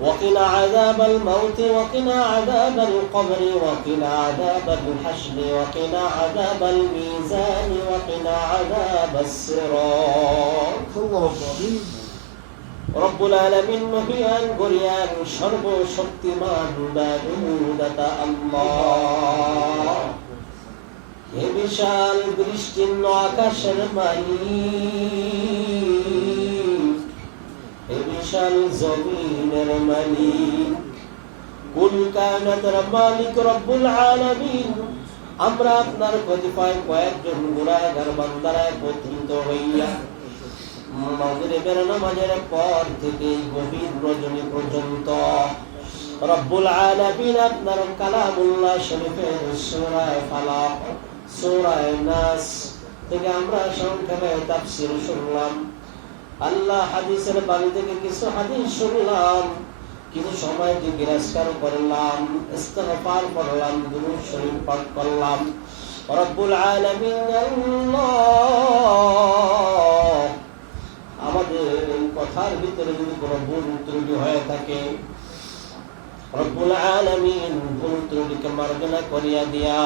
وقنا عذاب الموت وقنا عذاب القبر وقنا عذاب الحشر وقنا عذاب الميزان وقنا عذاب الصراط اللهم امين রব্বুল আলামিন মহিয়ান গরিয়ান সর্বশক্তিমান দারুদাতা আল্লাহ হে বিশাল বৃষ্টিন্ন আকাশের মালিক হে বিশাল জমিনের মালিক। কুল কায়নাতের মালিক রব্বুল আলামিন। আমরা আপনার কতিপয় কয়েকজন গুণাগার বান্দারা একত্রিত হইয়া মাগরিবের নামাজের পর থেকে গভীর রজনী পর্যন্ত রব্বুল আলামিন আপনার কালামুল্লাহ শরীফের সূরায়ে ফালাক, সূরায়ে নাস থেকে আমরা সংক্ষেপে তাফসীর শুনলাম। আল্লাহ হাদিসের বাণী থেকে কিছু হাদিস শুনলাম, কিছু সময় যে গিরাজকার করলাম, ইস্তেগফার করলাম, দুরূদ শরীফ পাঠ করলাম। রব্বুল আলামিন আমাদের কথার ভিতরে যদি কোনো ভুল ত্রুটি হয়ে থাকে, রব্বুল আলামিন ভুল ত্রুটিকে মার্জনা করিয়া দিয়া,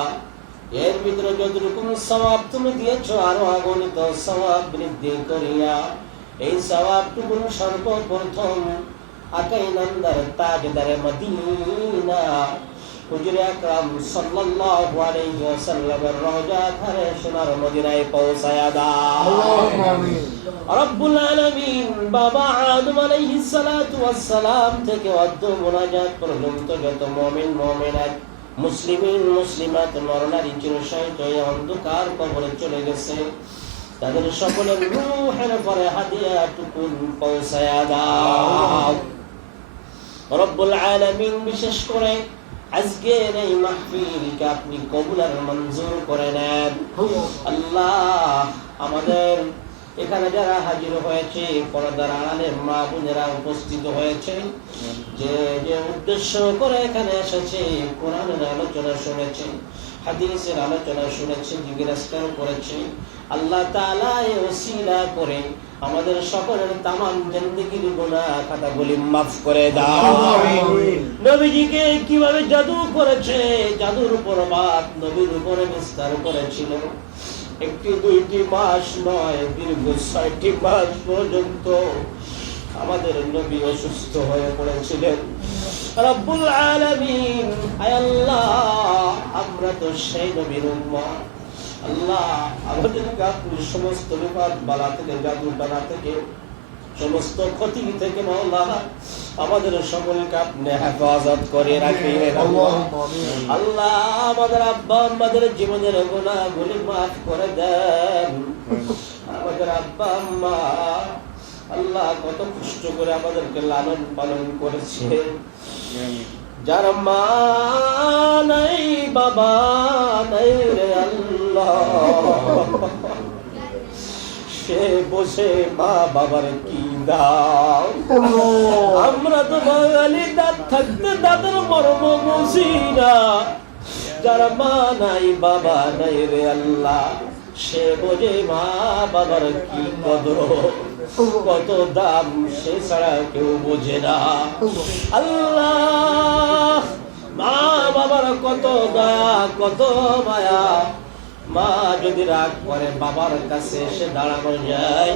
এর ভিতরে যতটুকু সওয়াব তুমি দিয়েছ, আরও আগণিত সওয়াব বৃদ্ধি করিয়া এই সবাবটুকু সর্বপ্রথম। আকাই নন্দর তাজদারে মদিনা। হুজুর আকরাম সাল্লাল্লাহু আলাইহি রওজা সোনার মদিনায় পৌঁছায়া রব্বুল আলামিন বাবা আদম সালাতু থেকে অদ্য পর্যন্ত যত মুমিন মুমিনাত মুসলিমিন মুসলিমাত নরনারী চিরশায়িত অন্ধকার কবরে চলে গেছে। তাদের সকলের রূহের পরে হাদিয়া টুকুন পৌঁছায়া দাও। রব্বুল আলামিন বিশেষ করে আজকের এই মাহফিলকে আপনি মঞ্জুর করে নেন। আল্লাহ আমাদের এখানে যারা হাজির হয়েছে, পর্দার আড়ালে মা বোনেরা উপস্থিত হয়েছে, যে যে উদ্দেশ্য করে এখানে এসেছে, কোরআনের আলোচনা শুনেছে হাদিসের আলোচনা শুনেছে জিজ্ঞাসা করেছে আল্লাহ ওসিলা করে আমাদের সকলের তামাম জিন্দেগির গুনাহ খাতাগুলি মাফ করে দাও। নবীজিকে কীভাবে জাদু করেছে? জাদুর উপর প্রভাব নবীর উপরে বিস্তার করেছিল। একটি দুইটি মাস নয় দীর্ঘ ছয়টি মাস পর্যন্ত আমাদের নবী অসুস্থ হয়ে পড়েছিলেন। রব্বুল আলামিন আল্লাহ, আমরা তো সেই নবীর উম্মত। আল্লাহ সমস্ত বিপদ বালা থেকে থেকে, সমস্ত ক্ষতি থেকে আমাদের সকলকে আপনি হেফাজত করে আল্লাহ, আমাদের আব্বা আমাদের জীবনের গুণাগুলি মাফ করে দেন। আমাদের আব্বা আম্মা আল্লাহ কত কষ্ট করে আমাদেরকে লালন পালন করেছে। যার মা নাই বাবা নাই রে আল্লাহ। সে বসে মা বাবার কি দাও? আমরা তো বাঙালি দাঁত থাকতে দাঁতের মর্ম বুঝি না। যারা মা নাই বাবা নাই রে আল্লাহ। সে বোঝে মা বাবার কি কদর? কত দাম সে ছাড়া কেউ বোঝে না। আল্লাহ মা বাবার কত দয়া কত মায়া। মা যদি রাগ করে বাবার কাছে এসে দাঁড়ানো যায়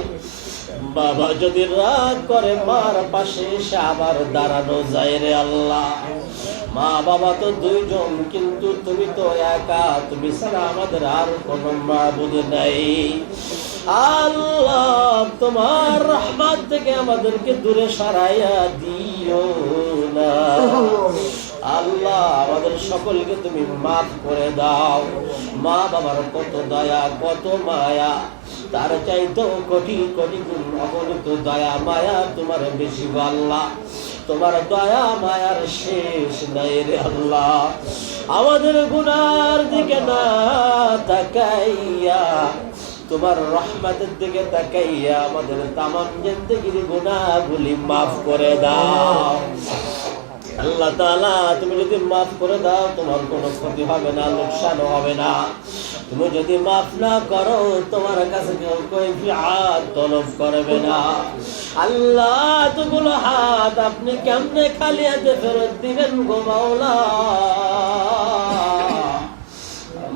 বাবা যদি রাগ করে মার পাশে এসে আবার দাঁড়ানো যায় রে আল্লাহ। মা বাবা তো দুইজন কিন্তু তুমি তো একা তুমি ছাড়া আমাদের আর কোনো মা বুঝে নাই। আল্লাহ তোমার রহমত থেকে আমাদেরকে দূরে সরাইয়া দিও না। আল্লাহ, আমাদের সকলকে তুমি মাফ করে দাও। মা বাবার কত দয়া, কত মায়া। তার চাইতেও কোটি কোটি গুণ অগণিত দয়া, মায়া তোমার বেশি আল্লাহ। তোমার দয়া, মায়ার শেষ নাই রে আল্লাহ। আমাদের গুনার দিকে না তাকাইয়া তোমার রহমতের দিকে তাকাইয়া আমাদের তামাম জিন্দগির গুনাহগুলি মাফ করে দাও। আল্লাহ তাআলা, তুমি যদি মাফ করে দাও, তোমার কোনো ক্ষতি হবে না লোকসান হবে না। তুমি যদি মাফ না করো, তোমার কাছে কেউ কৈফিয়াত তলব করবে না। আল্লাহ, এতগুলো হাত আপনি কেমনে খালি হাতে ফেরত দিবেন গো মাওলা?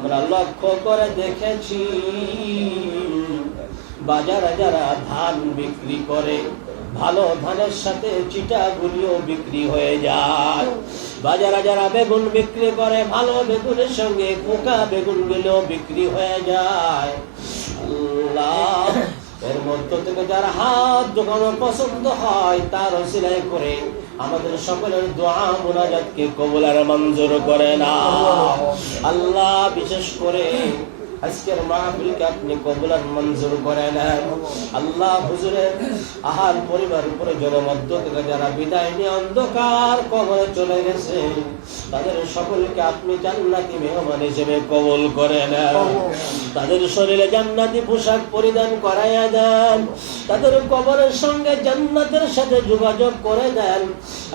আমরা লক্ষ্য করে দেখেছি, বাজারে যারা ধান বিক্রি করে, ভালো ধানের সাথে চিটাগুলিও বিক্রি হয়ে যায়। বাজারে যারা বেগুন বিক্রি করে, ভালো বেগুনের সঙ্গে পোকা বেগুনগুলো বিক্রি হয়ে যায়। আল্লাহ, এর মধ্য থেকে যার হাত দোকানো পছন্দ হয় তার সিলাই করে আমাদের সকলের দোয়া মোনাজাতকে কবুল আর মঞ্জুর করে না। আল্লাহ। বিশেষ করে আজকের মাহফিলকে আপনি কবুল আর মঞ্জুর করে নেন। আল্লাহ হুজুরের আহার পরিবার উপরে জনমধ্য যারা বিদায় নিয়ে অন্ধকার কবরে চলে গেছে, তাদের সকলকে আপনি জান্নাতি মেহমান হিসেবে কবল করে নেন। তাদের শরীরে জান্নাতি পোশাক পরিধান করাইয়া দেন। তাদের কবরের সঙ্গে জান্নাতের সাথে যোগাযোগ করে দেন।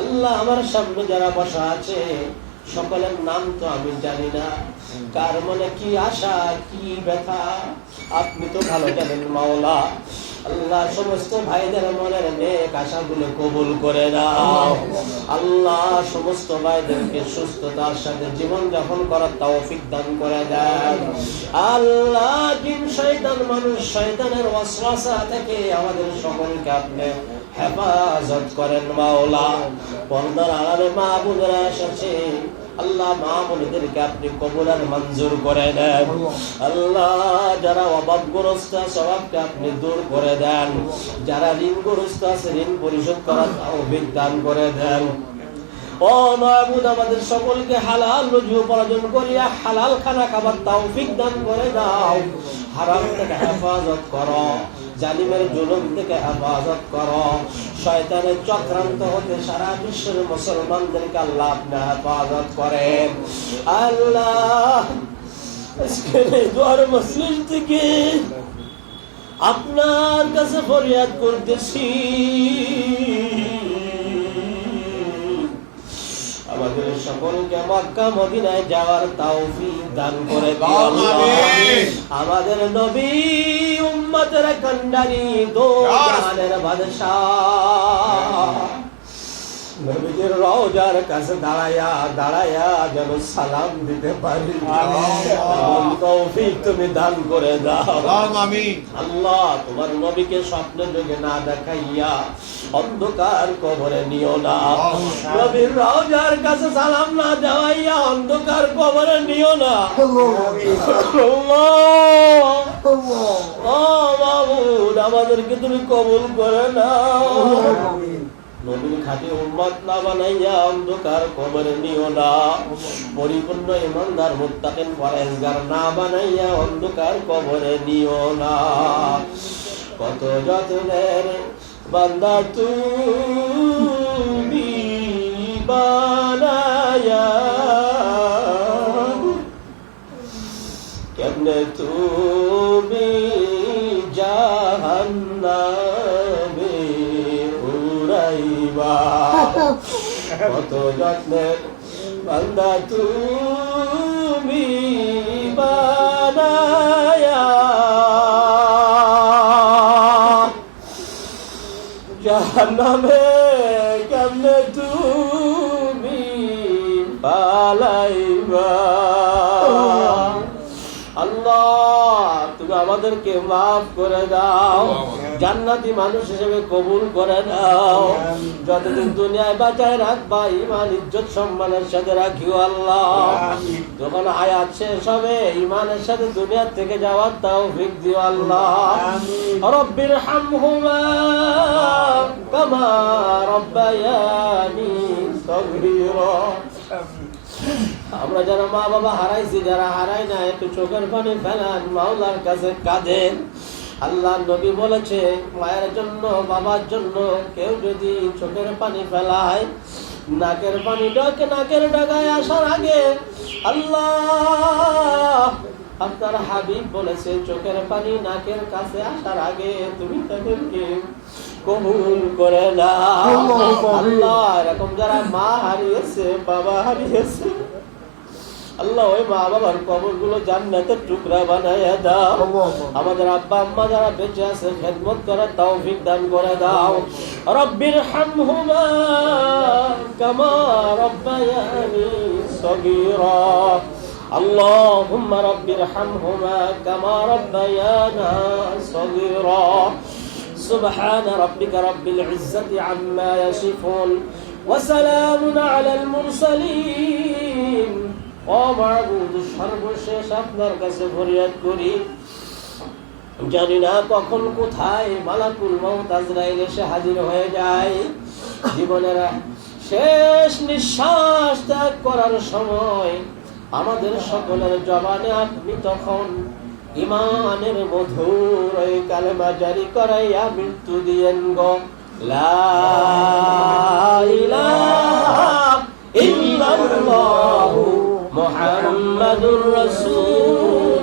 আল্লাহ আমার সামনে যারা বসা আছে সকলের নাম তো আমি জানি না। কার মনে কি আশা, কি ব্যথা? আপনি তো ভালো জানেন মাওলা। আল্লাহ সমস্ত ভাইদের মনের নেক আশাগুলো কবুল করে দাও আল্লাহ সমস্ত ভাইদেরকে সুস্থতার সাথে জীবন যাপন করার তৌফিক দান করে দেন। আল্লাহ জিন শয়তান মানুষ শয়তানের ওয়াসওয়াসা থেকে আমাদের সকলকে আপনি হেফাজত করেন মাওলা। মা এসেছে। আল্লাহ আপনি মঞ্জুর করে দেন। আল্লাহ যারা অভাবগ্রস্ত স্বভাবকে আপনি দূর করে দেন। যারা ঋণগ্রস্ত আছে, ঋণ পরিশোধ করার দান করে দেন। ও মাহবুদ আমাদের সকলকে হালাল রুজি উপার্জন করিয়া হালাল খানা খাবার তৌফিক দান করে দাও। হারাম থেকে হেফাজত করো। জালিমের জুলুম থেকে হেফাজত করো। শয়তানের চক্রান্ত হতে সারা বিশ্বের মুসলমানদেরকে আল্লাহ হেফাজত করেন। আল্লাহ থেকে আপনার কাছে ফরিয়াদ করতেছি। আমাদের সকলকে মক্কা মদিনায় যাওয়ার তৌফিক দান করে দিও। আমাদের নবী উম্মতের কন্ডারি দো বাদশাহ। নবীজির রওজার কাছে দাঁড়ায়া দাঁড়ায়া যেন সালাম দিতে পারি তৌফিক তুমি দান করে দাও আল্লাহ তোমার নবীকে স্বপ্নে যোগে না দেখাইয়া অন্ধকার কবরে নিও না নবীর রওজার কাছে সালাম না দেওয়াইয়া অন্ধকার কবরে নিও না আমাদেরকে তুমি কবুল করে নাও নবীর খাঁটি উম্মত না বানাইয়া অন্ধকার কবরে নিও না। পরিপূর্ণ ইমানদার মুত্তাকিন পরেজগার না বানাইয়া অন্ধকার কবরে নিও না। কত যত্নের বান্দা তুমি বানায়া কেমনে তুমি উড়াইবা কত যত্নের বান্দা তুমি বানায়া। জাহান্নামে কেমনে তুমি পালাইবা? আল্লাহ। তুমি আমাদেরকে মাফ করে দাও। জান্নাতি মানুষ হিসেবে কবুল করে দাও যতদিন দুনিয়ায় বাঁচায় রাখবা ইমান ইজ্জত সম্মানের সাথে রাখিও আল্লাহ। যখন হায়াত শেষ হবে ইমানের সাথে দুনিয়ার থেকে যাওয়ার তাও ভিক দিও আল্লাহ। রব্বির হামহুমা কামা রব্বায়ানি সগীরা আমরা যারা মা বাবা হারাইছি যারা হারাই না একটু চোখের পানি ফেলান মাওলার কাছে কাঁদেন। আল্লাহ নবী বলেছে মায়ের জন্য বাবার জন্য কেউ যদি চোখের পানি ফেলায় নাকের পানি ডকে নাকের ডগায় আসার আগে আল্লাহ আপনার হাবিব বলেছে চোখের পানি নাকের কাছে আসার আগে তুমি তাদেরকে কবুল করে না আল্লাহ এরকম যারা মা হারিয়েছে বাবা হারিয়েছে আল্লাহ ওই মা বাবার কবর গুলো জান্নাতের টুকরা বানাইয়া দাও আমাদের আব্বা আম্মা যারা বেঁচে আছে খেদমত করার তৌফিক দান করে দাও রব্বির হামহুমা কামা রব্বায়ানি সগীরা اللهم رب ارحمهما كما ربيانا صغيرا سبحان ربك رب العزة عما يصفون وسلام على المرسلين মাহবুব সর্বশেষ আপনার কাছে ফরিয়াদ করি। জানি না কখন, কোথায় মালাকুল মৌত আজরাইল এসে হাজির হয়ে যায়। জীবনের শেষ নিঃশ্বাস ত্যাগ করার সময় আমাদের সকলের জবানে আপনি তখন ইমানের মধুর ওই কালেমা জারি করাইয়া মৃত্যু দিয়েন গো। লা محمد رسول